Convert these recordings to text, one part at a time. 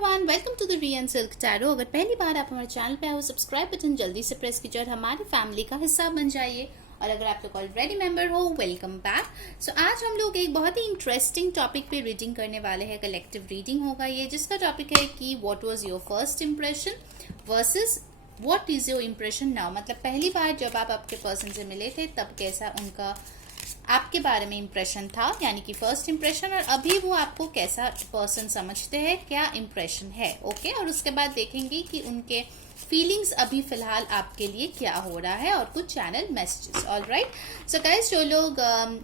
Everyone, welcome to the re and silk tarot. अगर पहली बार आप हमारे चैनल पे आए हो, सब्सक्राइब बटन जल्दी से प्रेस कीजिए और हमारी फैमिली का हिस्सा बन जाइए। और अगर आप लोग ऑलरेडी मेंबर हो, वेलकम बैक। सो आज हम लोग एक बहुत ही इंटरेस्टिंग टॉपिक पे रीडिंग करने वाले हैं। कलेक्टिव रीडिंग होगा ये, जिसका टॉपिक है कि what was your first impression versus what is your impression now. मतलब पहली बार जब आप आपके पर्सन से मिले थे तब कैसा उनका आपके बारे में इंप्रेशन था, यानी कि फर्स्ट इंप्रेशन, और अभी वो आपको कैसा पर्सन समझते हैं, क्या इंप्रेशन है। ओके, और उसके बाद देखेंगे कि उनके फीलिंग्स अभी फिलहाल आपके लिए क्या हो रहा है और कुछ channel messages. Alright, so guys, जो लोग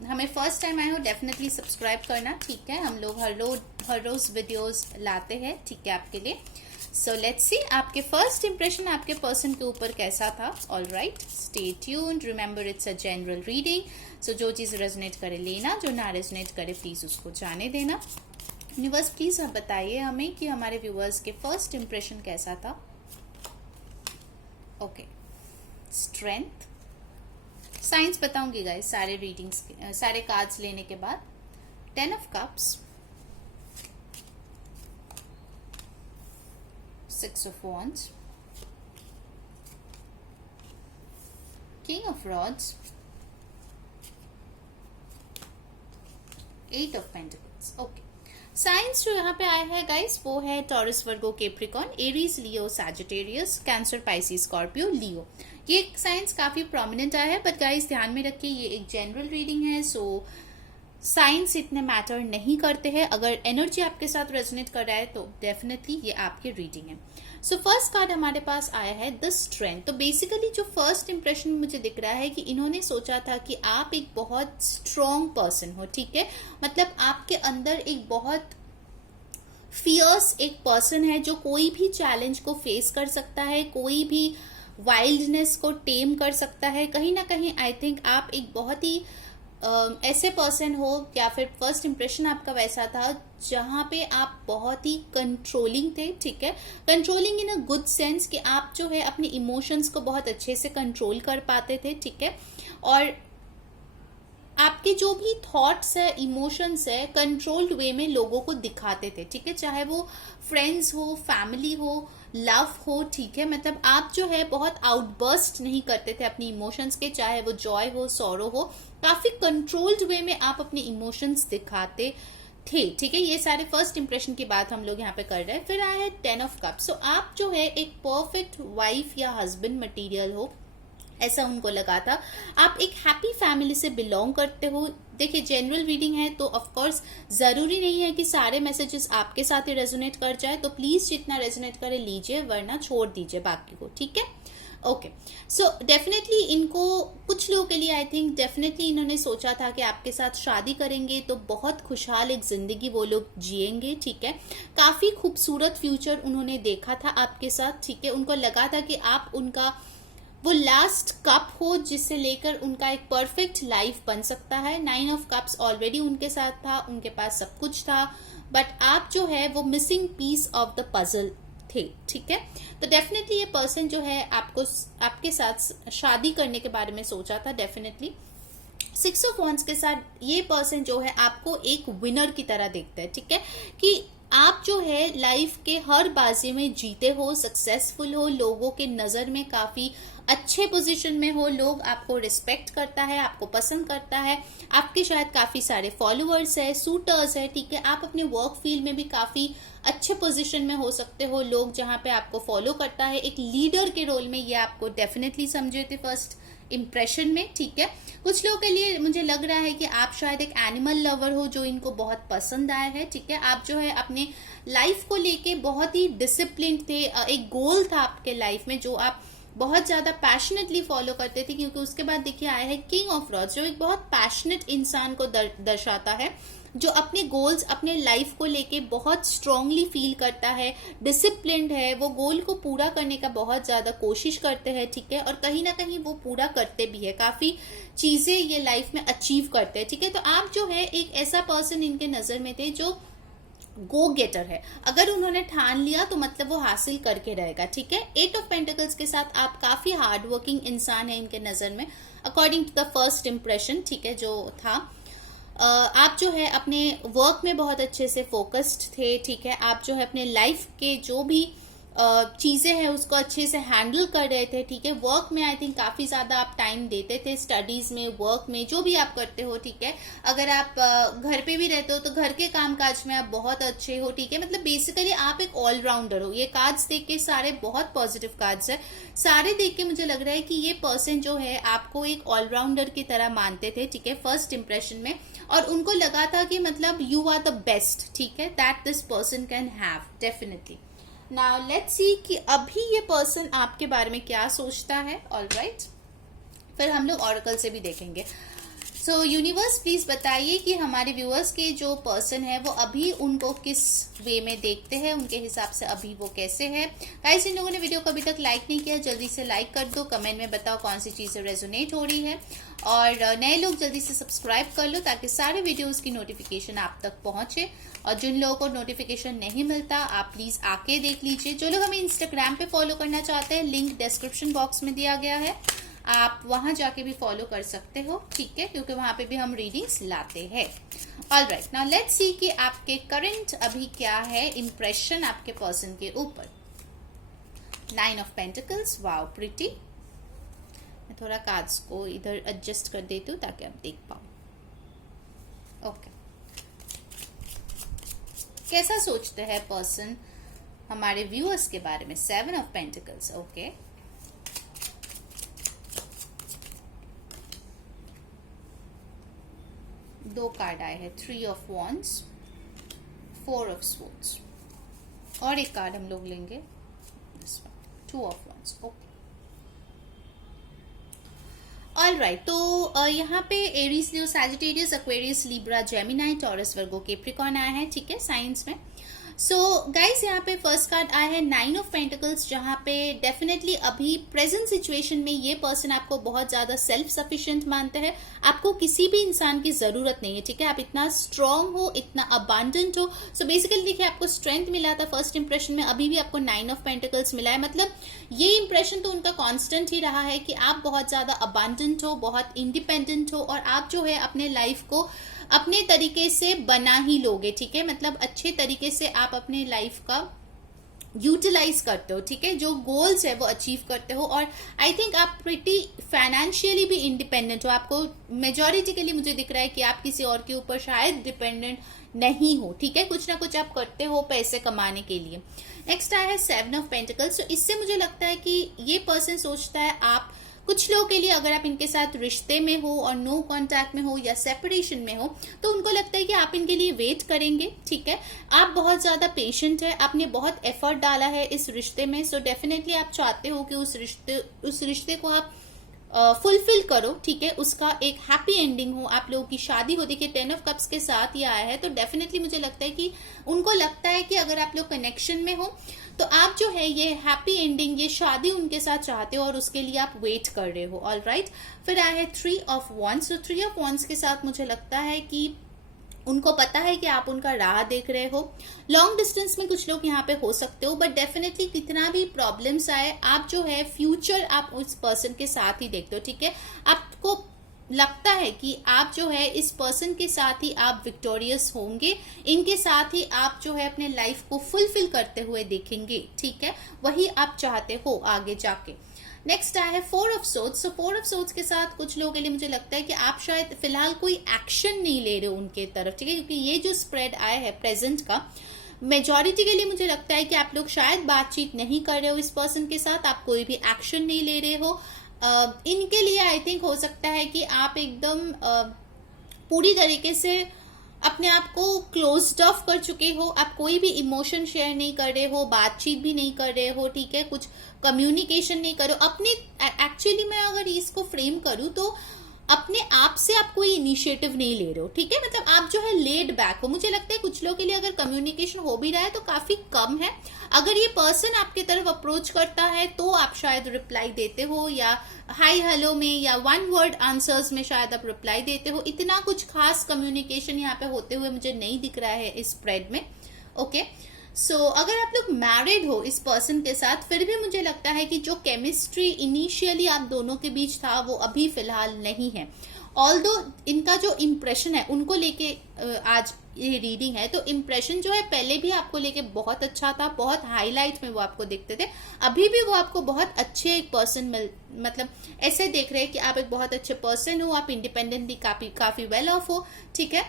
हमें फर्स्ट टाइम आए हो डेफिनेटली सब्सक्राइब करना, ठीक है। हम लोग हर रोज वीडियोस लाते हैं, ठीक है, आपके लिए। सो लेट्स सी आपके फर्स्ट इंप्रेशन आपके पर्सन के ऊपर कैसा था। Alright, stay tuned, remember it's a general reading. So जो चीज़ रेजोनेट करे लेना, जो ना रेजोनेट करे प्लीज़ उसको जाने देना। यूनिवर्स प्लीज़ आप बताइए हमें कि हमारे व्यूअर्स के फर्स्ट इंप्रेशन कैसा था। ओके, स्ट्रेंथ, साइंस बताऊंगी गाइस सारे रीडिंग्स सारे कार्ड्स लेने के बाद। 10 of cups, 6 of wands, king of rods, 8 of pentacles। Okay, science जो यहाँ पे आया है गाइस वो है taurus, Virgo, Capricorn, Aries, Leo, Sagittarius, cancer, Pisces, Scorpio, लियो। ये साइंस काफी प्रोमिनेंट आया है, बट गाइस ध्यान में रखिए ये एक जनरल रीडिंग है, सो साइंस इतने मैटर नहीं करते हैं। अगर एनर्जी आपके साथ रेजोनेट कर रहा है तो डेफिनेटली ये आपकी रीडिंग है। सो फर्स्ट कार्ड हमारे पास आया है द स्ट्रेंथ। तो बेसिकली जो फर्स्ट इंप्रेशन मुझे दिख रहा है कि इन्होंने सोचा था कि आप एक बहुत स्ट्रॉन्ग पर्सन हो, ठीक है। मतलब आपके अंदर एक बहुत फियर्स एक पर्सन है जो कोई भी चैलेंज को फेस कर सकता है, कोई भी वाइल्डनेस को टेम कर सकता है। कहीं ना कहीं आई थिंक आप एक बहुत ही ऐसे पर्सन हो, या फिर फर्स्ट इंप्रेशन आपका वैसा था जहां पे आप बहुत ही कंट्रोलिंग थे, ठीक है। Controlling in a good sense कि आप जो है अपने इमोशंस को बहुत अच्छे से कंट्रोल कर पाते थे, ठीक है। और आपके जो भी थॉट्स है, इमोशंस है, कंट्रोल्ड वे में लोगों को दिखाते थे, ठीक है। चाहे वो फ्रेंड्स हो, फैमिली हो, लव हो, ठीक है। मतलब आप जो है बहुत आउटबर्स्ट नहीं करते थे अपनी इमोशंस के, चाहे वो जॉय हो, सॉरो हो, काफी कंट्रोल्ड वे में आप अपने इमोशंस दिखाते थे, ठीक है। ये सारे फर्स्ट इंप्रेशन की बात हम लोग यहाँ पे कर रहे हैं। फिर आया है 10 ऑफ कप्स। सो आप जो है एक परफेक्ट वाइफ या हस्बैंड मटेरियल हो, ऐसा उनको लगा था। आप एक हैप्पी फैमिली से बिलोंग करते हो। देखिए जनरल रीडिंग है तो ऑफ कोर्स जरूरी नहीं है कि सारे मैसेजेस आपके साथ ही रेजोनेट कर जाए, तो प्लीज जितना रेजोनेट करे लीजिए, वरना छोड़ दीजिए बाकी को, ठीक है। ओके, सो डेफिनेटली इनको कुछ लोगों के लिए आई थिंक डेफिनेटली इन्होंने सोचा था कि आपके साथ शादी करेंगे तो बहुत खुशहाल एक जिंदगी वो लोग जिएंगे, ठीक है। काफी खूबसूरत फ्यूचर उन्होंने देखा था आपके साथ, ठीक है। उनको लगा था कि आप उनका वो लास्ट कप हो जिससे लेकर उनका एक परफेक्ट लाइफ बन सकता है। 9 ऑफ कप्स ऑलरेडी उनके साथ था, उनके पास सब कुछ था, बट आप जो है वो missing piece of the puzzle थे, ठीक है। तो डेफिनेटली ये पर्सन जो है आपको आपके साथ शादी करने के बारे में सोचा था डेफिनेटली। 6 ऑफ वॉन्ड्स के साथ ये पर्सन जो है आपको एक विनर की तरह देखता है, ठीक है, कि आप जो है लाइफ के हर बाजी में जीते हो, सक्सेसफुल हो, लोगों के नजर में काफी अच्छे पोजीशन में हो, लोग आपको रिस्पेक्ट करता है, आपको पसंद करता है, आपके शायद काफी सारे फॉलोअर्स है, सूटर्स है, ठीक है। आप अपने वर्क फील्ड में भी काफी अच्छे पोजीशन में हो सकते हो, लोग जहाँ पे आपको फॉलो करता है, एक लीडर के रोल में ये आपको डेफिनेटली समझे थे फर्स्ट इंप्रेशन में, ठीक है। कुछ लोगों के लिए मुझे लग रहा है कि आप शायद एक एनिमल लवर हो जो इनको बहुत पसंद आया है, ठीक है। आप जो है अपने लाइफ को लेके बहुत ही डिसिप्लिन थे, एक गोल था आपके लाइफ में जो आप बहुत ज्यादा पैशनेटली फॉलो करते थे, क्योंकि उसके बाद देखिए आया है किंग ऑफ रॉड्स, जो एक बहुत पैशनेट इंसान को दर्शाता है, जो अपने गोल्स, अपने लाइफ को लेके बहुत स्ट्रांगली फील करता है, डिसिप्लिन्ड है, वो गोल को पूरा करने का बहुत ज्यादा कोशिश करते हैं, ठीक है। और कहीं ना कहीं वो पूरा करते भी है, काफी चीजें ये लाइफ में अचीव करते हैं, ठीक है। तो आप जो है एक ऐसा पर्सन इनके नजर में थे जो गो गेटर है। अगर उन्होंने ठान लिया तो मतलब वो हासिल करके रहेगा, ठीक है। 8 ऑफ पेंटिकल्स के साथ आप काफी हार्ड वर्किंग इंसान है इनके नजर में, according to the first impression, ठीक है, जो था। आप जो है अपने वर्क में बहुत अच्छे से फोकस्ड थे, ठीक है। आप जो है अपने लाइफ के जो भी चीज़ें हैं उसको अच्छे से हैंडल कर रहे थे, ठीक है। वर्क में आई थिंक काफ़ी ज़्यादा आप टाइम देते थे, स्टडीज़ में, वर्क में, जो भी आप करते हो, ठीक है। अगर आप घर पे भी रहते हो तो घर के काम काज में आप बहुत अच्छे हो, ठीक है। मतलब बेसिकली आप एक ऑलराउंडर हो। ये कार्ड्स देख के सारे बहुत पॉजिटिव कार्ड्स है, सारे देख के मुझे लग रहा है कि ये पर्सन जो है आपको एक ऑलराउंडर की तरह मानते थे, ठीक है, फर्स्ट इंप्रेशन में। और उनको लगा था कि मतलब यू आर द बेस्ट, ठीक है, that this person can have definitely. Now let's see कि अभी ये पर्सन आपके बारे में क्या सोचता है। ऑलराइट, फिर हम लोग ऑरेकल से भी देखेंगे। सो यूनिवर्स प्लीज बताइए कि हमारे व्यूअर्स के जो पर्सन है वो अभी उनको किस वे में देखते हैं, उनके हिसाब से अभी वो कैसे है। गाइस, जिन लोगों ने वीडियो को अभी तक लाइक नहीं किया जल्दी से लाइक कर दो, कमेंट में बताओ कौन सी चीजें रेजोनेट हो रही है, और नए लोग जल्दी से सब्सक्राइब कर लो ताकि सारे वीडियोस की नोटिफिकेशन आप तक पहुंचे। और जिन लोगों को नोटिफिकेशन नहीं मिलता आप प्लीज आके देख लीजिए। जो लोग हमें इंस्टाग्राम पे फॉलो करना चाहते हैं, लिंक डिस्क्रिप्शन बॉक्स में दिया गया है, आप वहां जाके भी फॉलो कर सकते हो, ठीक है, क्योंकि वहां पे भी हम रीडिंग्स लाते हैं। ऑलराइट, नाउ लेट्स सी कि आपके करंट अभी क्या है इंप्रेशन आपके पर्सन के ऊपर। 9 ऑफ पेंटिकल्स, वाओ प्रिटी। मैं थोड़ा कार्ड्स को इधर एडजस्ट कर देती हूँ ताकि आप देख पाओ। ओके, कैसा सोचते हैं पर्सन हमारे व्यूअर्स के बारे में। 7 ऑफ पेंटिकल्स, ओके। दो कार्ड आए हैं, 3 ऑफ वॉन्ड्स, 4 ऑफ स्वॉर्ड्स, और एक कार्ड हम लोग लेंगे, 2 ऑफ वॉन्ड्स, ओके। ऑलराइट, तो यहाँ पे Aries, Leo, Sagittarius, Aquarius, Libra, Gemini, Taurus, Virgo, Capricorn आया है, ठीक है, साइंस में। सो गाइस, यहाँ पे फर्स्ट कार्ड आया है 9 ऑफ पेंटिकल्स, जहाँ पे डेफिनेटली अभी प्रेजेंट सिचुएशन में ये पर्सन आपको बहुत ज्यादा सेल्फ सफिशिएंट मानते हैं। आपको किसी भी इंसान की जरूरत नहीं है, ठीक है। आप इतना स्ट्रांग हो, इतना अबांडेंट हो। सो बेसिकली देखिए, आपको स्ट्रेंथ मिला था फर्स्ट इंप्रेशन में, अभी भी आपको 9 ऑफ पेंटिकल्स मिला है। मतलब ये इंप्रेशन तो उनका कांस्टेंट ही रहा है कि आप बहुत ज्यादा अबांडेंट हो, बहुत इंडिपेंडेंट हो, और आप जो है अपने लाइफ को अपने तरीके से बना ही लोगे, ठीक है। मतलब अच्छे तरीके से आप अपने लाइफ का यूटिलाइज करते हो, ठीक है, जो गोल्स है वो अचीव करते हो। और आई थिंक आप प्रिटी फाइनेंशियली भी इंडिपेंडेंट हो। आपको मेजोरिटी के लिए मुझे दिख रहा है कि आप किसी और के ऊपर शायद डिपेंडेंट नहीं हो, ठीक है। कुछ ना कुछ आप करते हो पैसे कमाने के लिए। नेक्स्ट आया है 7 ऑफ पेंटिकल्स। तो इससे मुझे लगता है कि ये पर्सन सोचता है, आप कुछ लोगों के लिए अगर आप इनके साथ रिश्ते में हो और नो कांटेक्ट में हो या सेपरेशन में हो, तो उनको लगता है कि आप इनके लिए वेट करेंगे, ठीक है। आप बहुत ज्यादा पेशेंट है, आपने बहुत एफर्ट डाला है इस रिश्ते में। सो डेफिनेटली आप चाहते हो कि उस रिश्ते को आप फुलफिल करो, ठीक है, उसका एक हैप्पी एंडिंग हो, आप लोगों की शादी हो। देखिए 10 ऑफ कप्स के साथ ये आया है, तो डेफिनेटली मुझे लगता है कि उनको लगता है कि अगर आप लोग कनेक्शन में हो तो आप जो है ये हैप्पी एंडिंग, ये शादी उनके साथ चाहते हो और उसके लिए आप वेट कर रहे हो। ऑलराइट, फिर आया है 3 ऑफ वॉन्ड्स। तो 3 ऑफ वॉन्ड्स के साथ मुझे लगता है कि उनको पता है कि आप उनका राह देख रहे हो। लॉन्ग डिस्टेंस में कुछ लोग यहाँ पे हो सकते हो, बट डेफिनेटली कितना भी प्रॉब्लम्स आए, आप जो है फ्यूचर आप उस पर्सन के साथ ही देखते हो, ठीक है। आपको लगता है कि आप जो है इस पर्सन के साथ ही आप विक्टोरियस होंगे, इनके साथ ही आप जो है अपने लाइफ को फुलफिल करते हुए देखेंगे, ठीक है, वही आप चाहते हो आगे जाके। नेक्स्ट आया है 4 of swords. So 4 of swords के साथ कुछ लोगों के लिए मुझे लगता है कि आप शायद फिलहाल कोई एक्शन नहीं ले रहे हो उनके तरफ, ठीक है, क्योंकि ये जो स्प्रेड आया है प्रेजेंट का, मेजॉरिटी के लिए मुझे लगता है कि आप लोग शायद बातचीत नहीं कर रहे हो इस पर्सन के साथ, आप कोई भी एक्शन नहीं ले रहे हो। इनके लिए आई थिंक हो सकता है कि आप एकदम पूरी तरीके से अपने आप को क्लोज्ड ऑफ कर चुके हो, आप कोई भी इमोशन शेयर नहीं कर रहे हो, बातचीत भी नहीं कर रहे हो, ठीक है, कुछ कम्युनिकेशन नहीं करो अपनी। एक्चुअली मैं अगर इसको फ्रेम करूं तो अपने आप से आप कोई इनिशिएटिव नहीं ले रहे हो, ठीक है, मतलब आप जो है लेड बैक हो। मुझे लगता है कुछ लोगों के लिए अगर कम्युनिकेशन हो भी रहा है तो काफी कम है। अगर ये पर्सन आपके तरफ अप्रोच करता है तो आप शायद रिप्लाई देते हो, या हाई हेलो में या 1 वर्ड आंसर्स में शायद आप रिप्लाई देते हो। इतना कुछ खास कम्युनिकेशन यहाँ पे होते हुए मुझे नहीं दिख रहा है इस स्प्रेड में। ओके, सो अगर आप लोग मैरिड हो इस पर्सन के साथ, फिर भी मुझे लगता है कि जो केमिस्ट्री इनिशियली आप दोनों के बीच था वो अभी फिलहाल नहीं है। ऑल्दो इनका जो इम्प्रेशन है उनको लेके आज ये रीडिंग है, तो इम्प्रेशन जो है पहले भी आपको लेके बहुत अच्छा था, बहुत हाईलाइट में वो आपको दिखते थे, अभी भी वो आपको बहुत अच्छे एक पर्सन मतलब ऐसे देख रहे हैं कि आप एक बहुत अच्छे पर्सन हो, आप इंडिपेंडेंटली काफी वेल ऑफ हो, ठीक है।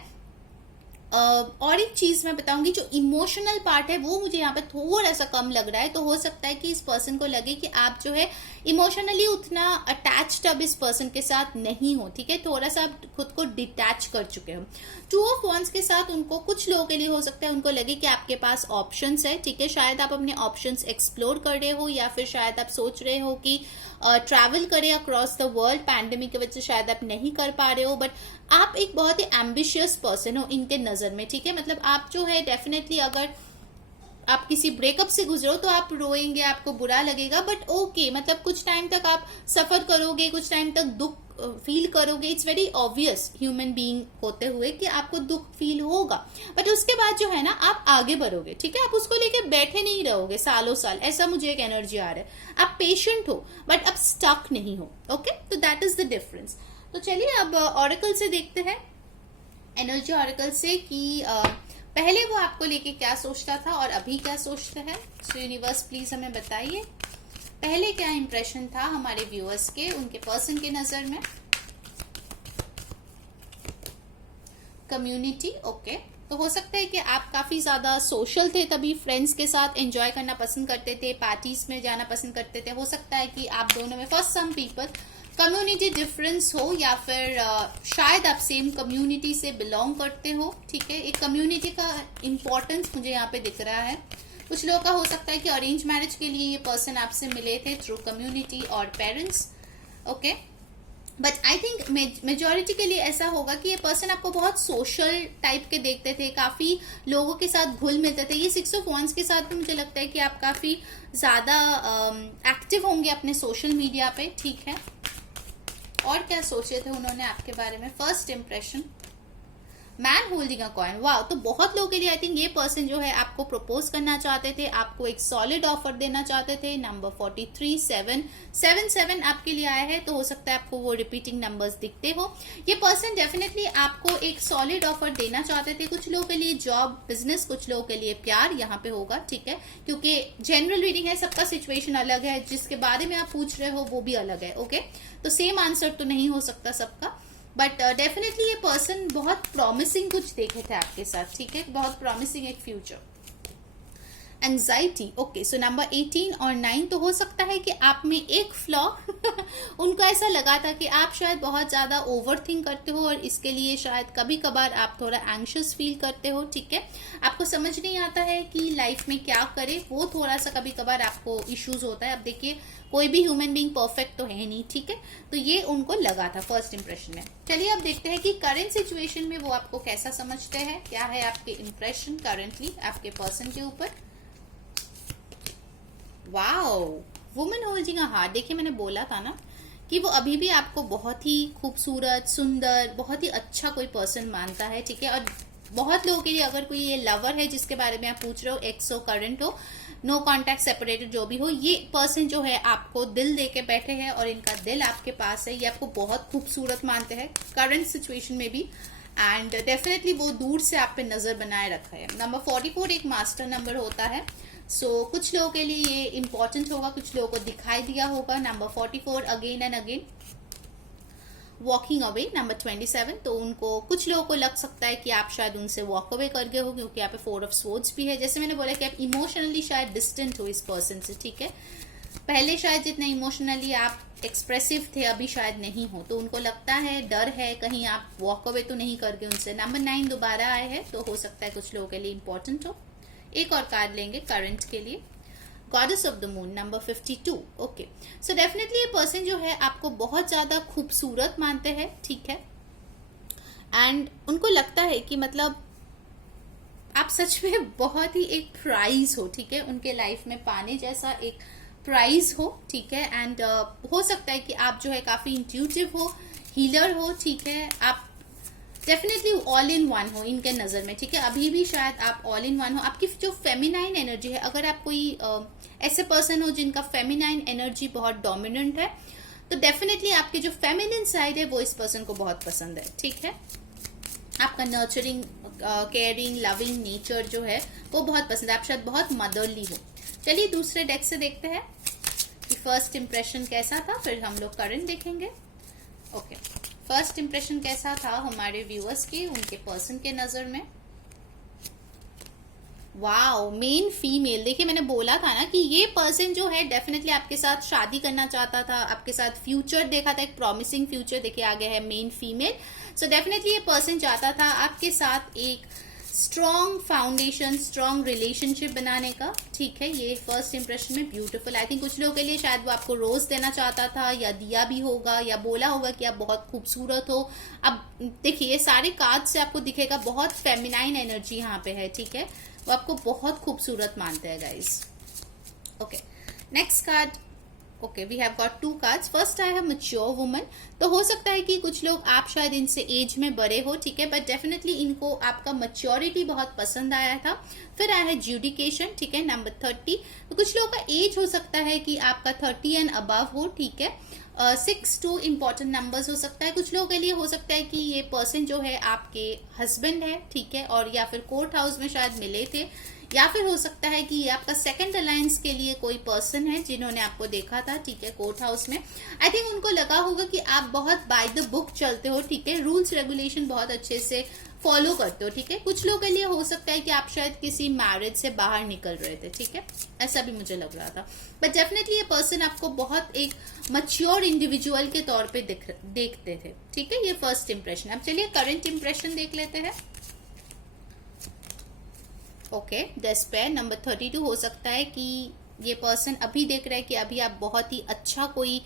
और एक चीज मैं बताऊंगी, जो इमोशनल पार्ट है वो मुझे यहाँ पे थोड़ा सा कम लग रहा है, तो हो सकता है कि इस पर्सन को लगे कि आप जो है इमोशनली उतना अटैच्ड अब इस पर्सन के साथ नहीं हो, ठीक है, थोड़ा सा आप खुद को डिटैच कर चुके हो। टू ऑफ वॉन्ड्स के साथ उनको, कुछ लोगों के लिए हो सकता है उनको लगे कि आपके पास ऑप्शंस है, ठीक है, शायद आप अपने ऑप्शंस एक्सप्लोर कर रहे हो, या फिर शायद आप सोच रहे हो कि ट्रैवल करें अक्रॉस द वर्ल्ड, पैंडेमिक की वजह से शायद आप नहीं कर पा रहे हो, बट आप एक बहुत ही एम्बिशियस पर्सन हो इनके नजर में, ठीक है। मतलब आप जो है डेफिनेटली अगर आप किसी ब्रेकअप से गुजरो तो आप रोएंगे, आपको बुरा लगेगा, बट ओके, मतलब कुछ टाइम तक आप सफर करोगे, कुछ टाइम तक दुख फील करोगे, it's very obvious human being होते हुए कि आपको दुख फील होगा, बट उसके बाद जो है ना आप आगे बढ़ोगे, ठीक है, आप उसको लेके बैठे नहीं रहोगे सालों साल, ऐसा मुझे एक एनर्जी आ रहा है। आप पेशेंट हो बट आप स्टक नहीं हो, ओके, तो दैट इज द डिफरेंस। तो चलिए अब ऑरेकल से देखते हैं, एनर्जी ऑरेकल से, कि पहले वो आपको लेके क्या सोचता था और अभी क्या सोचता है। सो यूनिवर्स प्लीज हमें बताइए पहले क्या इंप्रेशन था हमारे व्यूअर्स के उनके पर्सन के नजर में। कम्युनिटी, ओके, तो हो सकता है कि आप काफी ज्यादा सोशल थे, तभी फ्रेंड्स के साथ एंजॉय करना पसंद करते थे, पार्टीज में जाना पसंद करते थे। हो सकता है कि आप दोनों में first some people community difference हो, या फिर शायद आप सेम कम्युनिटी से बिलोंग करते हो, ठीक है। एक कम्युनिटी का इंपॉर्टेंस मुझे यहाँ पे दिख रहा है। कुछ लोगों का हो सकता है कि अरेंज मैरिज के लिए ये पर्सन आपसे मिले थे थ्रू कम्युनिटी और parents, okay, but I think majority के लिए ऐसा होगा कि ये पर्सन आपको बहुत सोशल टाइप के देखते थे, काफी लोगों के साथ घुल मिलते थे। ये 6 ऑफ वॉन्ड्स के साथ भी मुझे लगता है कि आप काफी ज्यादा एक्टिव होंगे अपने सोशल मीडिया पे, ठीक है। और क्या सोचे थे उन्होंने आपके बारे में, first impression, man holding a coin, वाह। तो बहुत लोगों के लिए आई थिंक ये पर्सन जो है आपको प्रपोज करना चाहते थे, आपको एक सॉलिड ऑफर देना चाहते थे। नंबर 43, 7 आपके लिए आया है, तो हो सकता है आपको वो रिपीटिंग नंबर्स दिखते हो। ये पर्सन डेफिनेटली आपको एक सॉलिड ऑफर देना चाहते थे, कुछ लोगों के लिए जॉब, बिजनेस, कुछ लोगों के लिए प्यार यहाँ पे होगा, ठीक है, क्योंकि जनरल रीडिंग है, सबका सिचुएशन अलग है, जिसके बारे में आप पूछ रहे हो वो भी अलग है, ओके, तो सेम आंसर तो नहीं हो सकता सबका, बट डेफिनेटली ये पर्सन बहुत प्रॉमिसिंग कुछ देखे थे आपके साथ, ठीक है, बहुत प्रॉमिसिंग एक future. Anxiety, okay, so number 18 और 9, तो हो सकता है कि आप में एक फ्लॉ उनको ऐसा लगा था कि आप शायद बहुत ज्यादा ओवर थिंक करते हो, और इसके लिए शायद कभी कभार आप थोड़ा एंग्शियस फील करते हो, ठीक है, आपको समझ नहीं आता है कि लाइफ में क्या करे, वो थोड़ा सा कभी कभार आपको इश्यूज होता है। अब देखिए कोई भी ह्यूमन बीइंग परफेक्ट तो है नहीं, ठीक है, तो ये उनको लगा था फर्स्ट इंप्रेशन में। चलिए अब देखते हैं कि करंट सिचुएशन में वो आपको कैसा समझते हैं, क्या है आपके इंप्रेशन करंटली आपके पर्सन के ऊपर। Wow, woman holding a heart, देखिए मैंने बोला था ना कि वो अभी भी आपको बहुत ही खूबसूरत, सुंदर, बहुत ही अच्छा कोई पर्सन मानता है, ठीक है। और बहुत लोगों के लिए अगर कोई ये लवर है जिसके बारे में आप पूछ रहे हो, एक्स हो, करंट हो, नो कॉन्टैक्ट, सेपरेटेड, जो भी हो, ये पर्सन जो है आपको दिल दे के बैठे हैं और इनका दिल आपके पास है, ये आपको बहुत खूबसूरत मानते हैं करंट सिचुएशन में भी, एंड डेफिनेटली वो दूर से आप पे नजर बनाए रखा है। नंबर 44 एक मास्टर नंबर होता है, सो कुछ लोगों के लिए ये इंपॉर्टेंट होगा, कुछ लोगों को दिखाई दिया होगा। Number 44 again and again walking away. Number 27, तो उनको, कुछ लोगों को लग सकता है कि आप शायद उनसे वॉक अवे कर गए हो, क्योंकि यहाँ पे 4 ऑफ स्वॉर्ड्स भी है। जैसे मैंने बोला कि आप इमोशनली शायद डिस्टेंट हो इस पर्सन से, ठीक है, पहले शायद जितना इमोशनली आप एक्सप्रेसिव थे अभी शायद नहीं हो, तो उनको लगता है, डर है कहीं आप वॉक अवे तो नहीं कर गए उनसे। नंबर 9 दोबारा आए हैं, तो हो सकता है कुछ लोगों के लिए इंपॉर्टेंट हो। एक और कार्ड लेंगे करंट के लिए, goddess of the moon, number 52, okay, so definitely ये पर्सन जो है आपको बहुत ज्यादा खूबसूरत मानते हैं, ठीक है, एंड उनको लगता है कि मतलब आप सच में बहुत ही एक प्राइज हो, ठीक है, उनके लाइफ में पाने जैसा एक प्राइज हो, ठीक है, एंड हो सकता है कि आप जो है काफी इंट्यूटिव हो, हीलर हो, ठीक है, आप डेफिनेटली ऑल इन वन हो इनके नजर में, ठीक है, अभी भी शायद आप ऑल इन वन हो। आपकी जो फेमिनाइन एनर्जी है, अगर आप कोई ऐसे पर्सन हो जिनका फेमिनाइन एनर्जी बहुत डोमिनेंट है, तो डेफिनेटली आपकी जो फेमिनिन साइड है वो इस पर्सन को बहुत पसंद है, ठीक है। आपका नर्चरिंग, केयरिंग, लविंग नेचर जो है वो बहुत पसंद है। आप शायद बहुत मदरली हो। चलिए दूसरे डेक से देखते हैं कि फर्स्ट इंप्रेशन कैसा था, फिर हम लोग करंट देखेंगे। ओके, फर्स्ट इंप्रेशन कैसा था हमारे व्यूअर्स की उनके पर्सन के नजर में। Wow, main female. देखिए मैंने बोला था ना कि ये पर्सन जो है डेफिनेटली आपके साथ शादी करना चाहता था, आपके साथ फ्यूचर देखा था, एक प्रॉमिसिंग फ्यूचर। देखिए आ गया है मेन फीमेल। सो डेफिनेटली ये पर्सन चाहता था आपके साथ एक स्ट्रॉन्ग फाउंडेशन, स्ट्रॉन्ग रिलेशनशिप बनाने का, ठीक है। ये फर्स्ट इंप्रेशन में ब्यूटीफुल। आई थिंक कुछ लोगों के लिए शायद वो आपको रोज देना चाहता था, या दिया भी होगा, या बोला होगा कि आप बहुत खूबसूरत हो। अब देखिए ये सारे कार्ड से आपको दिखेगा बहुत फेमिनाइन एनर्जी यहाँ पे है, ठीक है। वो आपको बहुत खूबसूरत मानते हैं guys. Okay, next card. Okay, we have got 2 cards. First आया है मैच्योर वुमन। तो हो सकता है कि कुछ लोग आप शायद इनसे एज में बड़े हो, ठीक है, बट डेफिनेटली इनको आपका मैच्योरिटी बहुत पसंद आया था। फिर आया है ज्यूडिकेशन, ठीक है, नंबर 30। तो कुछ लोगों का एज हो सकता है कि आपका 30 एंड अबव हो, ठीक है। 6 2 इंपॉर्टेंट नंबर्स हो सकता है। कुछ लोगों के लिए हो सकता है कि ये पर्सन जो है आपके हस्बैंड है, ठीक है, और या फिर कोर्ट हाउस में शायद मिले थे, या फिर हो सकता है कि ये आपका सेकंड अलायंस के लिए कोई पर्सन है जिन्होंने आपको देखा था, ठीक है, कोर्ट हाउस में। आई थिंक उनको लगा होगा कि आप बहुत बाय द बुक चलते हो, ठीक है, रूल्स रेगुलेशन बहुत अच्छे से फॉलो करते हो, ठीक है। कुछ लोगों के लिए हो सकता है कि आप शायद किसी मैरिज से बाहर निकल रहे थे, ठीक है, ऐसा भी मुझे लग रहा था। बट डेफिनेटली ये पर्सन आपको बहुत एक मैच्योर इंडिविजुअल के तौर पे देखते थे, ठीक है। ये फर्स्ट इंप्रेशन। अब चलिए करंट इंप्रेशन देख लेते हैं। Okay, despair, number 32। हो सकता है कि ये पर्सन अभी देख रहा है कि अभी आप बहुत ही अच्छा कोई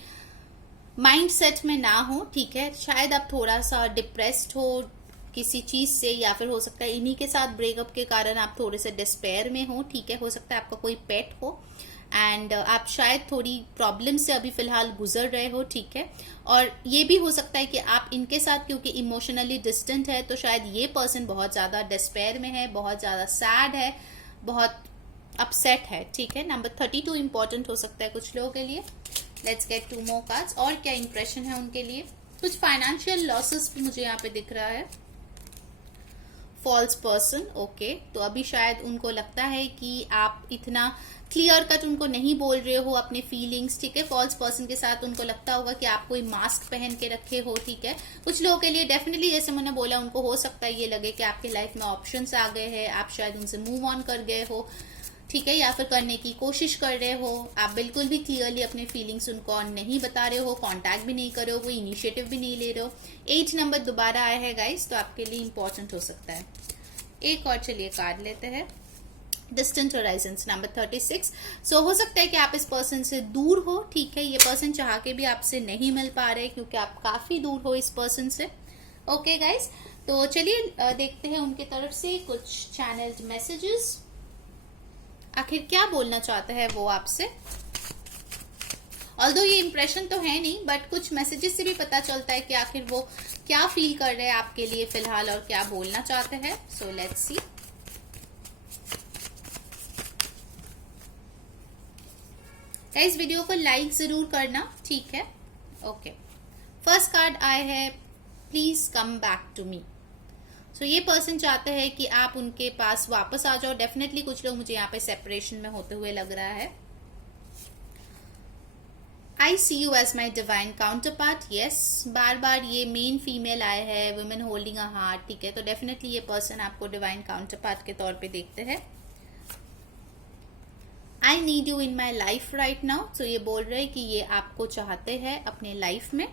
माइंड सेट में ना हो, ठीक है। शायद आप थोड़ा सा डिप्रेस्ड हो किसी चीज से, या फिर हो सकता है इन्हीं के साथ ब्रेकअप के कारण आप थोड़े से डिस्पेयर में हो, ठीक है। हो सकता है आपका कोई पेट हो एंड आप शायद थोड़ी प्रॉब्लम से अभी फिलहाल गुजर रहे हो, ठीक है। और ये भी हो सकता है कि आप इनके साथ क्योंकि इमोशनली डिस्टेंट है, तो शायद ये पर्सन बहुत ज्यादा डिस्पेयर में है, बहुत ज्यादा सैड है, बहुत अपसेट है, ठीक है। नंबर 32 इंपॉर्टेंट हो सकता है कुछ लोगों के लिए। Let's get 2 more cards. और क्या इंप्रेशन है उनके लिए। कुछ फाइनेंशियल लॉसेस भी मुझे यहाँ पे दिख रहा है। फॉल्स पर्सन, ओके, तो अभी शायद उनको लगता है कि आप इतना क्लियर कट उनको नहीं बोल रहे हो अपने फीलिंग्स, ठीक है। फॉल्स पर्सन के साथ उनको लगता होगा कि आप कोई मास्क पहन के रखे हो, ठीक है। कुछ लोगों के लिए डेफिनेटली जैसे मैंने बोला, उनको हो सकता है ये लगे कि आपके लाइफ में ऑप्शंस आ गए हैं, आप शायद उनसे मूव ऑन कर गए हो, ठीक है, या फिर करने की कोशिश कर रहे हो। आप बिल्कुल भी क्लियरली अपने फीलिंग्स उनको नहीं बता रहे हो, कांटेक्ट भी नहीं कर रहे हो, कोई इनिशिएटिव भी नहीं ले रहे हो। 8 नंबर दोबारा आया है गाइस, तो आपके लिए इंपॉर्टेंट हो सकता है। एक और चलिए कार्ड लेते हैं। Distant Horizons, number 36। सो हो सकता है कि आप इस पर्सन से दूर हो, ठीक है। ये पर्सन चाह के भी आपसे नहीं मिल पा रहे क्योंकि आप काफी दूर हो इस पर्सन से। ओके गाइस, तो चलिए देखते हैं उनके तरफ से कुछ चैनल्ड मैसेजेस। आखिर क्या बोलना चाहते हैं वो आपसे। ऑल्दो ये इंप्रेशन तो है नहीं, बट कुछ मैसेजेस से भी पता चलता है कि आखिर वो क्या फील कर रहे हैं आपके लिए फिलहाल और क्या बोलना चाहते हैं। So let's see. Guys video को लाइक जरूर करना, ठीक है। ओके, फर्स्ट कार्ड आया है please come back to me. So ये पर्सन चाहते हैं कि आप उनके पास वापस आ जाओ। डेफिनेटली कुछ लोग मुझे यहाँ पे सेपरेशन में होते हुए लग रहा है। I see you as my divine counterpart. Yes, बार बार ये मेन फीमेल आए हैं, वुमेन होल्डिंग अ हार्ट, ठीक है। तो डेफिनेटली ये पर्सन आपको डिवाइन काउंटर पार्ट के तौर पे देखते हैं। I need you in my life right now. तो ये बोल रहे हैं कि ये आपको चाहते हैं अपने लाइफ में।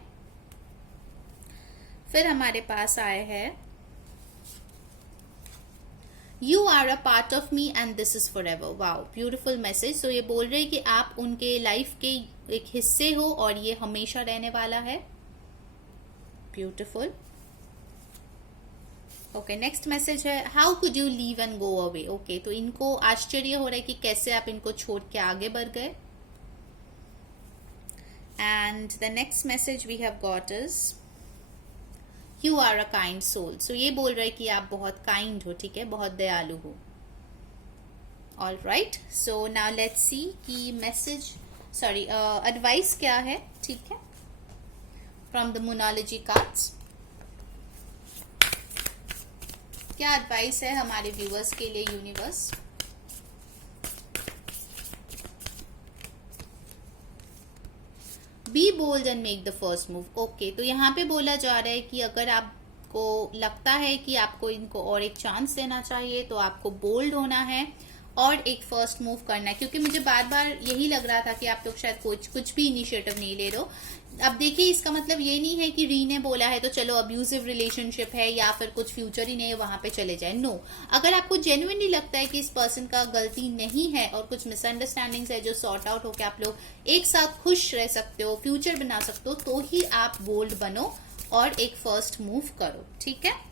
फिर हमारे पास आए हैं you are a part of me and this is forever. Wow, beautiful message. तो ये बोल रहे हैं कि आप उनके लाइफ के एक हिस्से हो और ये हमेशा रहने वाला है। ब्यूटिफुल। ओके, नेक्स्ट मैसेज है how could you leave and go away. Okay, तो इनको आश्चर्य हो रहा है कि कैसे आप इनको छोड़ के आगे बढ़ गए। And the next message we have got is you are a kind soul. So ये बोल रहे हैं कि आप बहुत काइंड हो, ठीक है, बहुत दयालु हो। All right, so now let's see कि मैसेज एडवाइस क्या है, ठीक है। From the moonology cards. क्या एडवाइस है हमारे व्यूअर्स के लिए universe? Be bold and make the first move. Okay, तो यहाँ पे बोला जा रहा है कि अगर आपको लगता है कि आपको इनको और एक चांस देना चाहिए तो आपको बोल्ड होना है और एक फर्स्ट मूव करना है, क्योंकि मुझे बार बार यही लग रहा था कि आप लोग शायद कुछ भी इनिशिएटिव नहीं ले रहे हो। अब देखिए, इसका मतलब ये नहीं है कि री ने बोला है तो चलो अब्यूजिव रिलेशनशिप है या फिर कुछ फ्यूचर ही नहीं है वहां पे चले जाए। नो, अगर आपको जेन्युइनली लगता है कि इस पर्सन का गलती नहीं है और कुछ मिसअंडरस्टैंडिंग्स है जो सॉर्ट आउट होकर आप लोग एक साथ खुश रह सकते हो, फ्यूचर बना सकते हो, तो ही आप बोल्ड बनो और एक फर्स्ट मूव करो। ठीक है,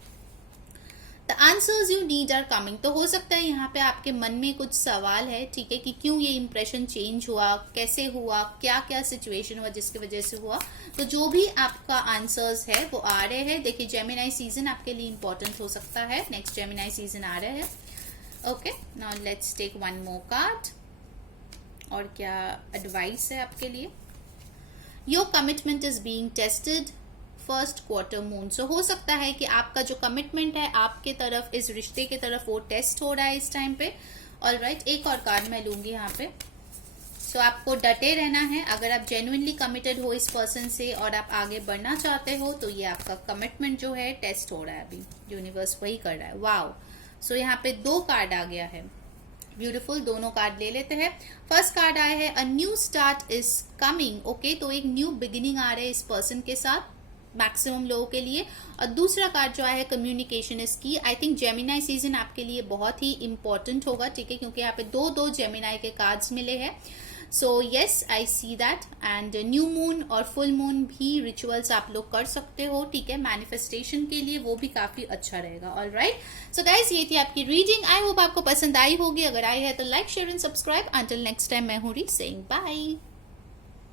the answers you need are coming. तो हो सकता है यहाँ पे आपके मन में कुछ सवाल है, ठीक है, कि क्यों ये इंप्रेशन चेंज हुआ, कैसे हुआ, क्या क्या सिचुएशन हुआ जिसकी वजह से हुआ। तो जो भी आपका आंसर्स है वो आ रहे हैं। देखिए, जेमिनाई सीजन आपके लिए इंपॉर्टेंट हो सकता है, नेक्स्ट जेमिनाई सीजन आ रहा है। Okay, now let's take one more card. और क्या एडवाइस है आपके लिए? Your commitment is being tested, first quarter moon. So हो सकता है कि आपका जो कमिटमेंट है आपके तरफ, इस रिश्ते के तरफ, वो टेस्ट हो रहा है इस टाइम पे। ऑलराइट, एक और कार्ड मैं लूंगी यहाँ पे। सो आपको डटे रहना है। अगर आप जेन्युइनली कमिटेड हो इस पर्सन से और आप आगे बढ़ना चाहते हो तो ये आपका कमिटमेंट जो है टेस्ट हो रहा है, अभी यूनिवर्स वही कर रहा है। वाओ, सो यहाँ पे 2 कार्ड आ गया है। ब्यूटीफुल, दोनों कार्ड ले लेते हैं। फर्स्ट कार्ड आया है a new start is coming. Okay, तो एक न्यू बिगिनिंग आ रहा है इस पर्सन के साथ मैक्सिमम लोगों के लिए। और दूसरा कार्ड जो आया है कम्युनिकेशन इज की। आई थिंक जेमिनाई सीजन आपके लिए बहुत ही इंपॉर्टेंट होगा, ठीक है, क्योंकि यहाँ पे 2 जेमिनाई के कार्ड्स मिले हैं। So yes, I see that. And new moon और फुल मून भी रिचुअल्स आप लोग कर सकते हो, ठीक है, मैनिफेस्टेशन के लिए, वो भी काफी अच्छा रहेगा। ऑलराइट, सो गाइस, ये थी आपकी रीडिंग। आई होप आपको पसंद आई होगी। अगर आई है तो like, share and subscribe. Until next time, मैं हूँ री सेइंग बाय।